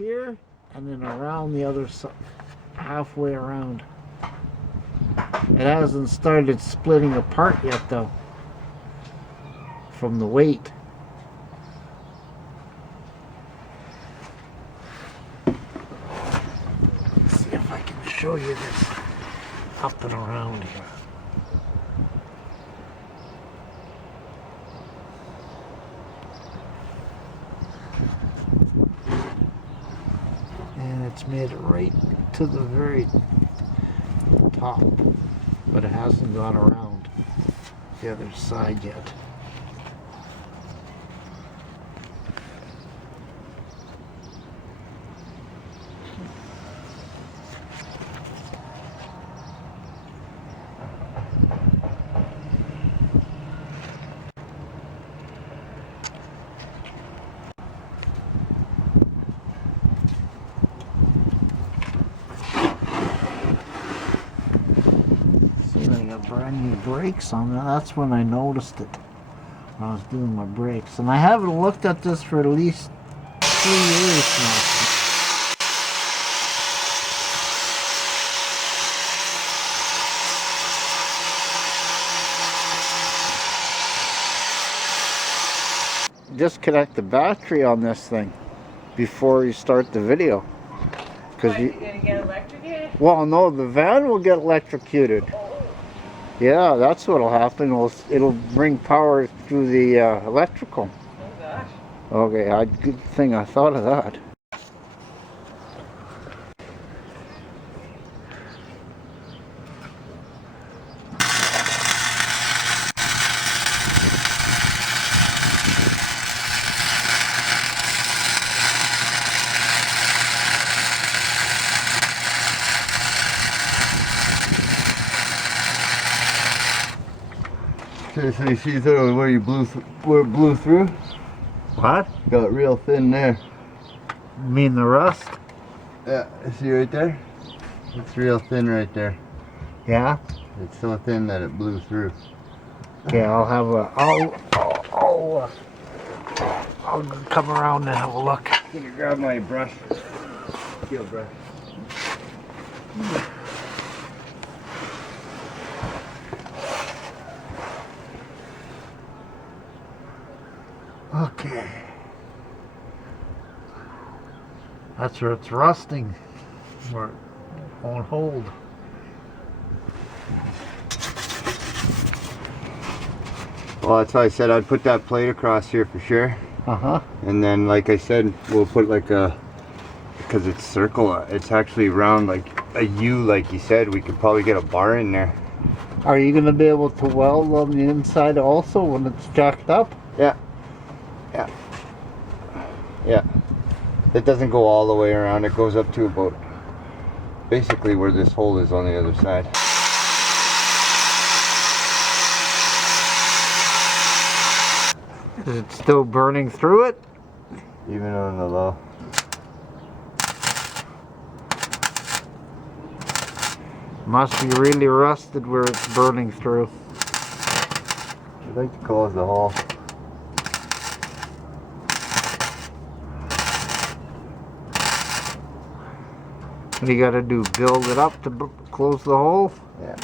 here and then around the other side, halfway around. It hasn't started splitting apart yet though, from the weight. Let's see if I can show you this up and around here. And it's made it right to the very top, but it hasn't gone around the other side yet. Brand new brakes on that. That's when I noticed it, when I was doing my brakes. And I haven't looked at this for at least 3 years now. Disconnect the battery on this thing before you start the video. Because you're going to get electrocuted? Well, no, the van will get electrocuted. Yeah, that's what'll happen. It'll bring power through the electrical. Oh gosh. Okay, good thing I thought of that. So you see where it blew through? What? Got real thin there. You mean the rust? Yeah, see right there? It's real thin right there. Yeah? It's so thin that it blew through. Okay, I'll come around and have a look. Can you grab my brush? Steel brush. Okay. That's where it's rusting, where it won't hold. Well, that's why I said I'd put that plate across here for sure. Uh-huh. And then, like I said, we'll put like a, because it's circle, it's actually round like a U, like you said. We could probably get a bar in there. Are you going to be able to weld on the inside also when it's jacked up? Yeah. Yeah. Yeah. It doesn't go all the way around. It goes up to about basically where this hole is on the other side. Is it still burning through it? Even on the low. Must be really rusted where it's burning through. I'd like to close the hole. What do you got to do? Build it up to close the hole? Yeah.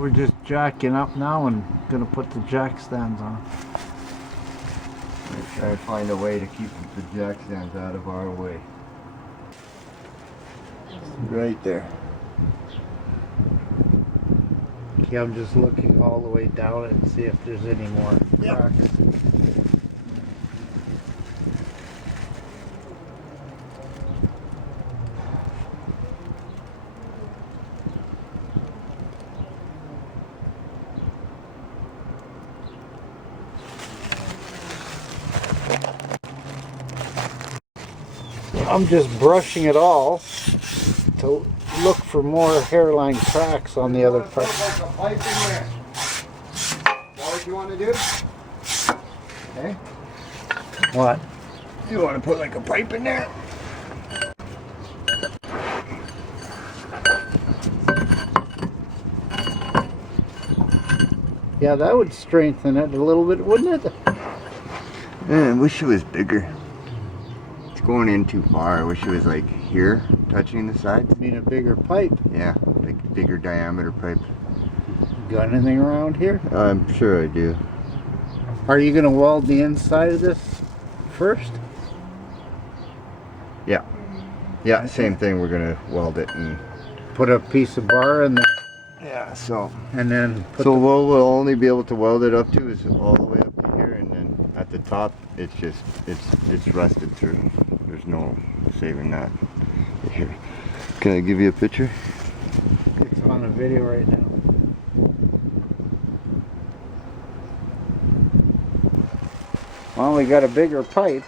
We're just jacking up now and gonna put the jack stands on. Let's try to find a way to keep the jack stands out of our way. Right there. Okay, I'm just looking all the way down it and see if there's any more cracks. I'm just brushing it all to look for more hairline cracks on the other part. Like a pipe in there. Is that what you want to do? Okay. What? You want to put like a pipe in there? Yeah, that would strengthen it a little bit, wouldn't it? Man, I wish it was bigger. It's going in too far. I wish it was like here, touching the sides. I mean, a bigger pipe. Yeah, like bigger diameter pipe. Got anything around here? I'm sure I do. Are you going to weld the inside of this first? Yeah. Yeah, same thing. We're gonna weld it and Put a piece of bar in there yeah. So and then put so what we'll only be able to weld it up to is all the way up to here, and then at the top it's just it's rusted through. There's no saving that. Here, can I give you a picture? it's on a video right now. Well, we got a bigger pipe.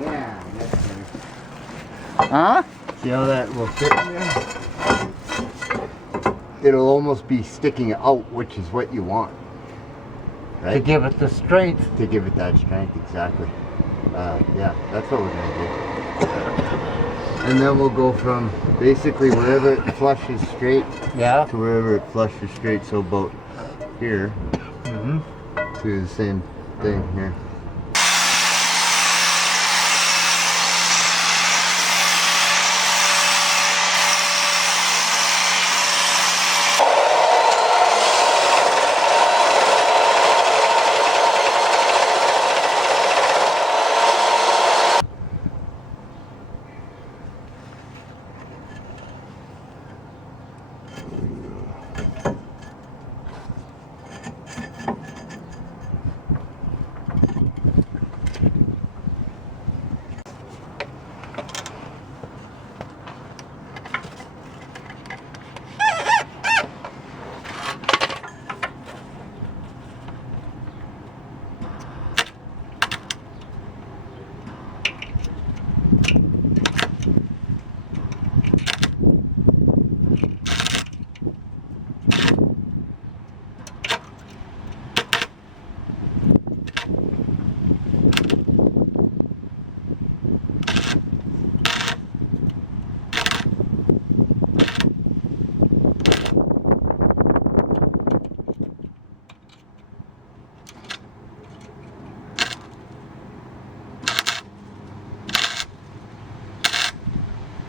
Yeah, that's better. Huh? See how that will fit in there? It'll almost be sticking out, which is what you want. To Right? give it the strength. To give it that strength, exactly. Yeah, that's what we're going to do. And then we'll go from basically wherever it flushes straight Yeah. to wherever it flushes straight, so about here Mm-hmm. to the same thing here.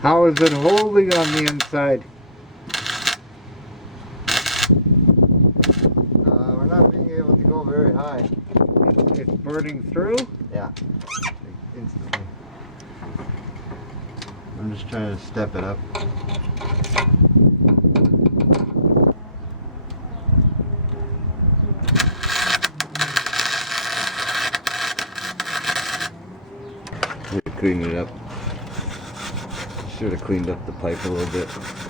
How is it holding on the inside? We're not being able to go very high. It's burning through? Yeah, instantly. I'm just trying to step it up. Clean it up. Should have cleaned up the pipe a little bit.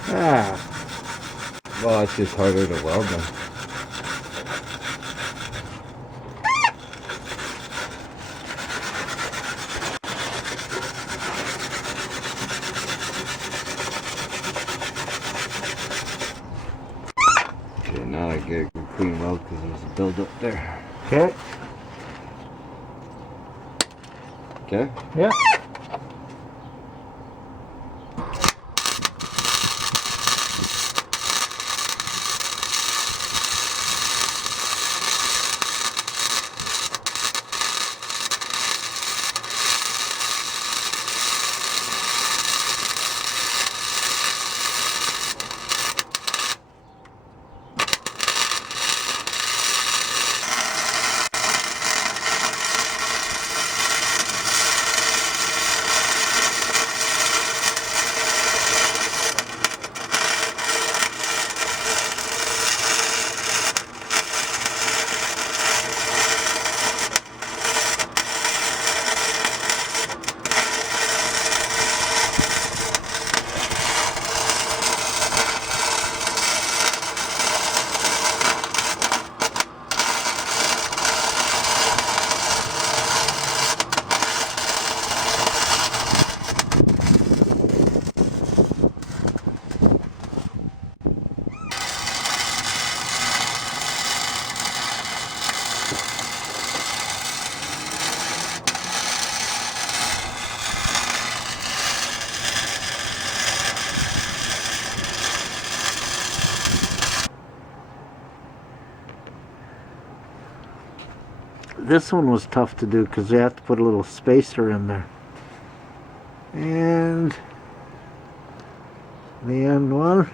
Ah, Well, it's just harder to weld them. Okay, now I get a clean weld because there's a build-up there. okay. Okay? Yeah. This one was tough to do because you have to put a little spacer in there. And the end one.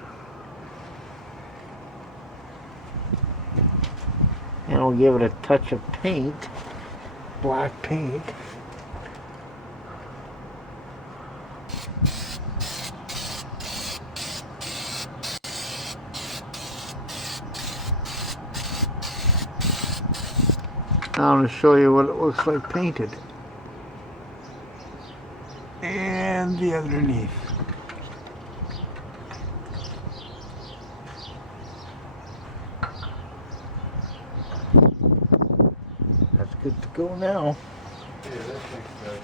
And we'll give it a touch of paint, black paint. Now I'm going to show you what it looks like painted. And the underneath. That's good to go now. Yeah, that looks good.